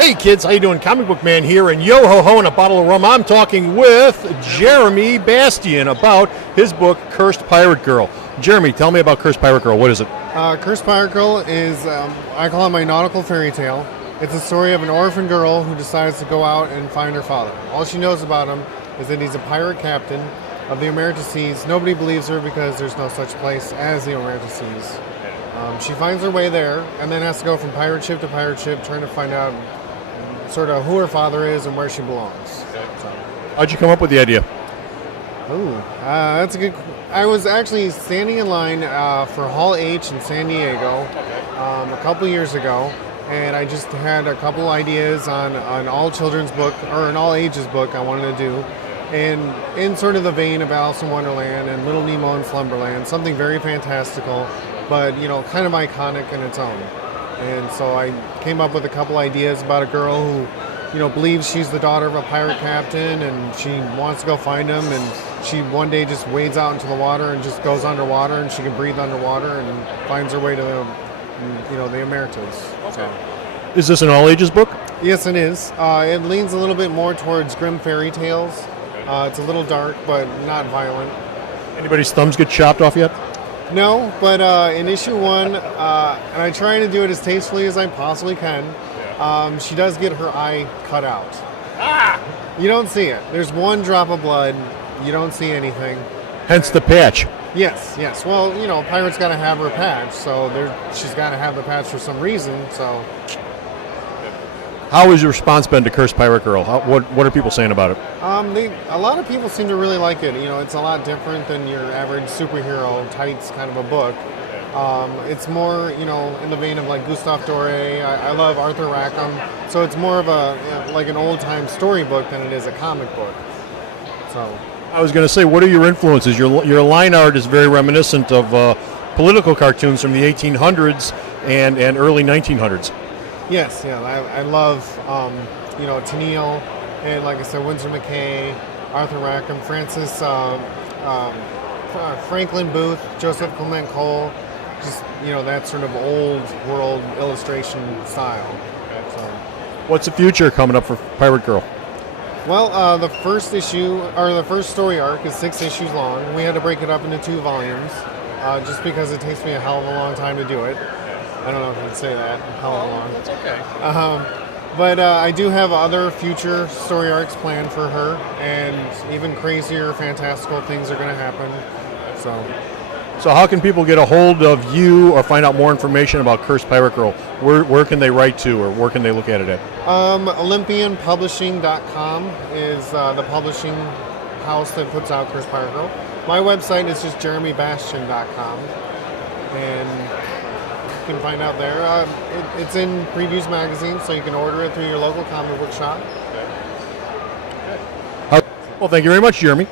Hey kids, how you doing? Comic Book Man here, and yo ho ho and a bottle of rum. I'm talking with Jeremy Bastian about his book, Cursed Pirate Girl. Jeremy, tell me about Cursed Pirate Girl. What is it? Cursed Pirate Girl is, I call it my nautical fairy tale. It's a story of an orphan girl who decides to go out and find her father. All she knows about him is that he's a pirate captain of the Emerald Seas. Nobody believes her because there's no such place as the Emerald Seas. She finds her way there and then has to go from pirate ship to pirate ship trying to find out sort of who her father is and where she belongs. So. How'd you come up with the idea? That's a good. I was actually standing in line for Hall H in San Diego a couple years ago, and I just had a couple ideas on an all children's book or an all ages book I wanted to do, and in sort of the vein of Alice in Wonderland and Little Nemo in Slumberland, something very fantastical, but kind of iconic in its own. And so I came up with a couple ideas about a girl who, believes she's the daughter of a pirate captain, and she wants to go find him, and she one day just wades out into the water and just goes underwater, and she can breathe underwater and finds her way to the Americas. Okay. So. Is this an all ages book? Yes, it is. It leans a little bit more towards grim fairy tales. It's a little dark, but not violent. Anybody's thumbs get chopped off yet? No, but in issue 1, and I try to do it as tastefully as I possibly can, she does get her eye cut out. You don't see it. There's one drop of blood. You don't see anything. Hence the patch. Yes. Well, pirate's got to have her patch, so she's got to have the patch for some reason, so... How has your response been to Cursed Pirate Girl? What are people saying about it? A lot of people seem to really like it. It's a lot different than your average superhero tights kind of a book. It's more, in the vein of like Gustave Doré. I love Arthur Rackham, so it's more of like an old-time storybook than it is a comic book. So, I was going to say, what are your influences? Your line art is very reminiscent of political cartoons from the 1800s and early 1900s. Yes, I love, Tennille, and like I said, Winsor McKay, Arthur Rackham, Franklin Booth, Joseph Clement Cole, just, that sort of old world illustration style. So. What's the future coming up for Pirate Girl? Well, the first issue, or the first story arc is 6 issues long. We had to break it up into 2 volumes, just because it takes me a hell of a long time to do it. I don't know if I can say that. How long? That's okay. But I do have other future story arcs planned for her, and even crazier, fantastical things are going to happen. So how can people get a hold of you or find out more information about Cursed Pirate Girl? Where can they write to, or where can they look at it at? OlympianPublishing.com is the publishing house that puts out Cursed Pirate Girl. My website is just JeremyBastian.com, and you can find out there. It's in Previews magazine, so you can order it through your local comic book shop. Well, thank you very much, Jeremy.